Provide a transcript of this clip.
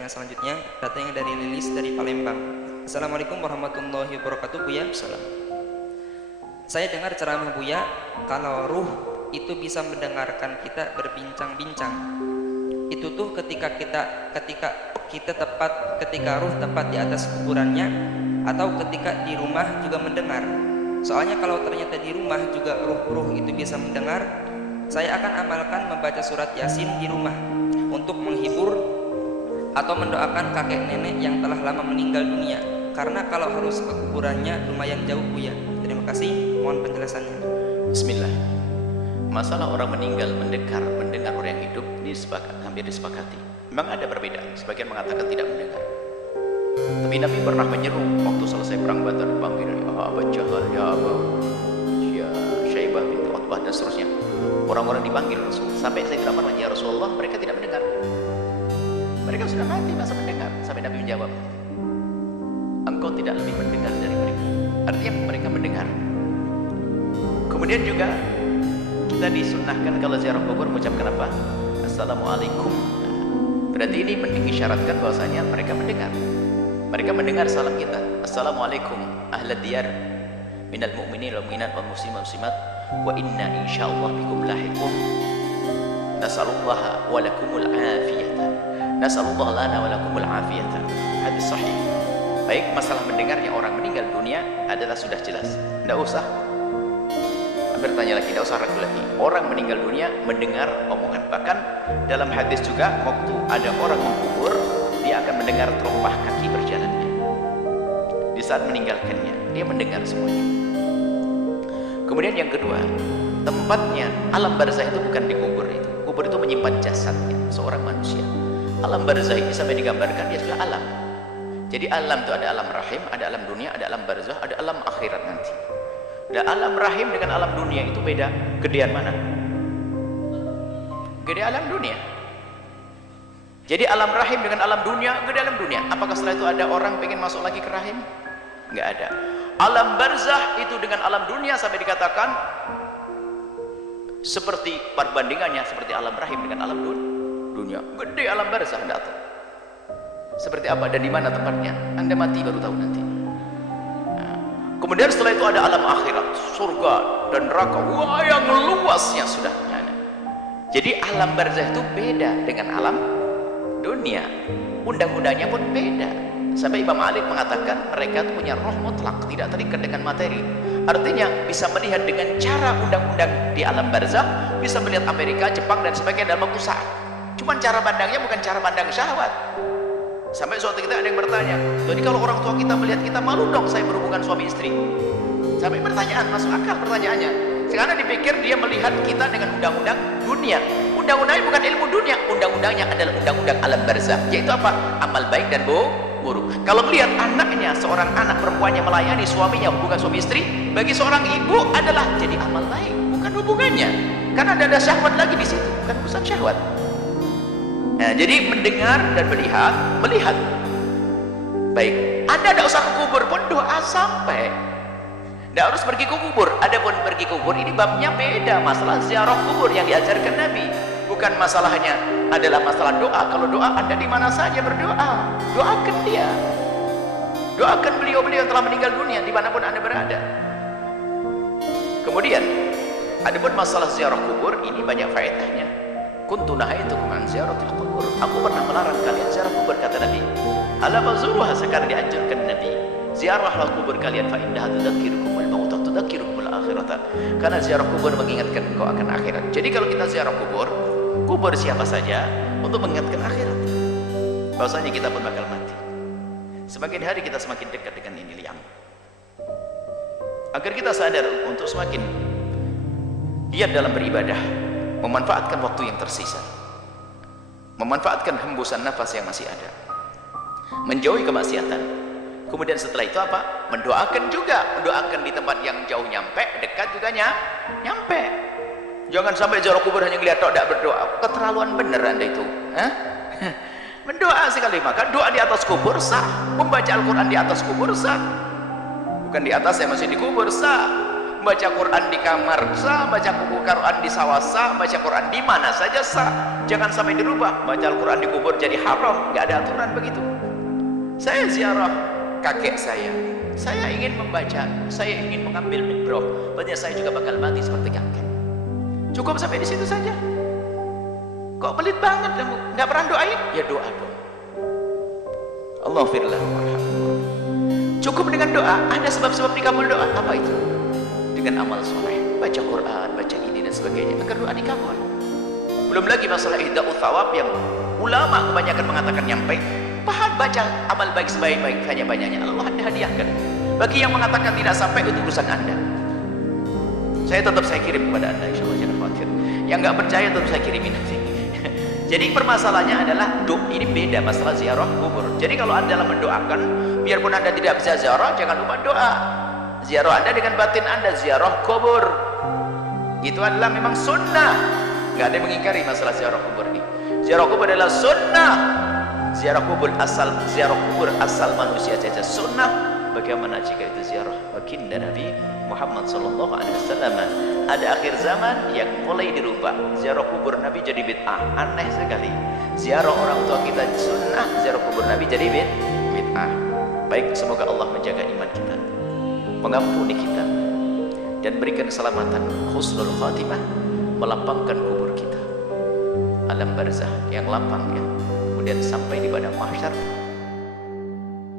yang selanjutnya datangnya dari Lilis dari Palembang. Assalamualaikum warahmatullahi wabarakatuh. Buya, salam. Saya dengar ceramah Buya kalau ruh itu bisa mendengarkan kita berbincang-bincang. Itu tuh ketika ruh tepat di atas kuburannya, atau ketika di rumah juga mendengar. Soalnya kalau ternyata di rumah juga ruh itu bisa mendengar, saya akan amalkan membaca surat Yasin di rumah untuk menghibur atau mendoakan kakek nenek yang telah lama meninggal dunia. Karena kalau harus ke kuburannya lumayan jauh Buya. Terima kasih, mohon penjelasannya. Bismillah. Masalah orang meninggal mendengar orang yang hidup ini hampir disepakati. Memang ada perbedaan. Sebagian mengatakan tidak mendengar. Tapi Nabi pernah menyeru waktu selesai perang Badar, dipanggil ya Abu Jahal, ya Abu Syaibah bin Utbah dan seterusnya. Orang-orang dipanggil Rasul. Sampai saya tidak pernah, ya Rasulullah, mereka tidak mendengar. Mereka sudah mati, masa mendengar? Sampai Nabi menjawab, engkau tidak lebih mendengar dari mereka. Artinya mereka mendengar. Kemudian juga kita disunnahkan kalau ziarah kubur mengucapkan apa? Assalamualaikum. Berarti ini mengisyaratkan bahwasanya mereka mendengar. Mereka mendengar salam kita. Assalamualaikum ahlad diyar minal mu'minin wal mu'minat wal muslimin wal muslimat wa inna insyaallah bikum lahiqun. Nas'alullaha wa lakumul afiyata. Nas'alullaha lana wa lakumul afiyata. Hadis sahih. Baik, masalah mendengarnya orang meninggal dunia adalah sudah jelas. Tidak usah bertanya lagi, tidak usah ragu lagi. Orang meninggal dunia mendengar omongan. Bahkan dalam hadis juga waktu ada orang mengkubur, dia akan mendengar terompah kaki berjalannya. Di saat meninggalkannya, dia mendengar semuanya. Kemudian yang kedua, tempatnya alam barzah itu bukan di kubur itu. Kubur itu menyimpan jasadnya seorang manusia. Alam barzah ini sampai digambarkan dia sudah alam. Jadi alam itu ada alam rahim, ada alam dunia, ada alam barzah, ada alam akhirat nanti. Dan alam rahim dengan alam dunia itu beda. Gedean mana? Gede alam dunia. Jadi alam rahim dengan alam dunia, gede alam dunia. Apakah setelah itu ada orang pengen masuk lagi ke rahim? Enggak ada. Alam barzah itu dengan alam dunia sampai dikatakan seperti perbandingannya seperti alam rahim dengan alam dunia. Gede alam barzah, enggak tahu. Seperti apa dan di mana tempatnya? Anda mati baru tahu nanti. Kemudian setelah itu ada alam akhirat, surga dan neraka. Wah, yang luasnya sudah. Jadi alam barzah itu beda dengan alam dunia. Undang-undangnya pun beda. Sampai Imam Malik mengatakan mereka itu punya roh mutlak, tidak terikat dengan materi. Artinya bisa melihat dengan cara undang-undang di alam barzah, bisa melihat Amerika, Jepang dan sebagainya dalam waktu saat. Cuman cara pandangnya bukan cara pandang syahwat. Sampai suatu ketika ada yang bertanya, jadi kalau orang tua kita melihat kita, malu dong saya berhubungan suami istri. Sampai pertanyaan, masuk akal pertanyaannya. Sekarang dipikir dia melihat kita dengan undang-undang dunia. Undang-undangnya bukan ilmu dunia, undang-undangnya adalah undang-undang alam barzah. Yaitu apa? Amal baik dan buruk. Kalau melihat anaknya, seorang anak perempuannya melayani suaminya, hubungan suami istri, bagi seorang ibu adalah jadi amal baik, bukan hubungannya. Karena ada syahwat lagi di situ, bukan urusan syahwat. Nah, jadi mendengar dan melihat. Baik, Anda tidak usah ke kubur pun doa sampai. Tidak harus pergi ke kubur. Adapun pergi ke kubur ini babnya beda. Masalah ziarah kubur yang diajarkan Nabi, bukan masalahnya adalah masalah doa. Kalau doa Anda di mana saja berdoa, doakan dia, doakan beliau-beliau yang telah meninggal dunia dimanapun Anda berada. Kemudian, adapun masalah ziarah kubur ini banyak faedahnya. Kuntu nahaitukum an ziyaratil qubur. Aku pernah melarang kalian ziarah kubur, kata Nabi. Ala fazuruha, sekarang dianjurkan Nabi. Ziarahlah kubur kalian, fa innaha tudzakirukumul maut wa tudzakirukumul akhirata. Karena ziarah kubur mengingatkan engkau akan akhirat. Jadi kalau kita ziarah kubur siapa saja untuk mengingatkan akhirat. Bahwasanya kita pun bakal mati. Semakin hari kita semakin dekat dengan ini liang. Agar kita sadar untuk semakin giat dalam beribadah, memanfaatkan waktu yang tersisa, memanfaatkan hembusan nafas yang masih ada, menjauhi kemaksiatan. Kemudian setelah itu apa? Mendoakan juga, mendoakan di tempat yang jauh nyampe, dekat juga nyampe. Jangan sampai ziarah kubur hanya melihat tok, tidak berdoa. Keterlaluan bener Anda itu. Mendoa sekali, maka doa di atas kubur sah, membaca Al-Quran di atas kubur sah, bukan di atas, saya masih di kubur sah. baca Quran di kamar sah, baca Quran di sawah sah, baca Quran di mana saja sah. Jangan sampai dirubah, baca Al-Quran di kubur jadi haram. Nggak ada aturan begitu. Saya ziarah kakek saya ingin membaca, saya ingin mengambil umroh, berarti saya juga bakal mati seperti kakek. Cukup sampai di situ saja. Kok pelit banget kamu? Nggak pernah doain? Ya doa dong. Allah firlah warhamhu. Cukup dengan doa. Ada sebab-sebab dikabul doa. Apa itu? Dengan amal soleh, baca Quran, baca ini dan sebagainya, agar doa dikabul. Belum lagi masalah ihda'u thawab yang ulama kebanyakan mengatakan nyampe pahala baca amal baik sebaik-baik banyaknya Allah hadiahkan. Bagi yang mengatakan tidak sampai, itu urusan anda. Saya kirim kepada anda, insya Allah, jangan khawatir. Yang nggak percaya tetap saya kirimin nanti. Jadi permasalahannya adalah ini beda masalah ziarah kubur. Jadi kalau anda dalam mendoakan, biarpun anda tidak bisa ziarah, jangan lupa doa. Ziarah anda dengan batin anda, ziarah kubur itu adalah memang sunnah. Nggak ada yang mengingkari masalah ziarah kubur ini. Ziarah kubur adalah sunnah. Ziarah kubur asal manusia saja sunnah. Bagaimana jika itu ziarah baginda Nabi Muhammad sallallahu alaihi wasallam? Ada akhir zaman yang mulai dirubah. Ziarah kubur Nabi jadi bid'ah. Aneh sekali. Ziarah orang tua kita sunnah, ziarah kubur Nabi jadi bid'ah. Baik, semoga Allah menjaga iman kita, mengampuni kita, dan berikan keselamatan, husnul khatimah, melapangkan kubur kita, alam barzah yang lapang ya. Kemudian sampai di padang mahsyar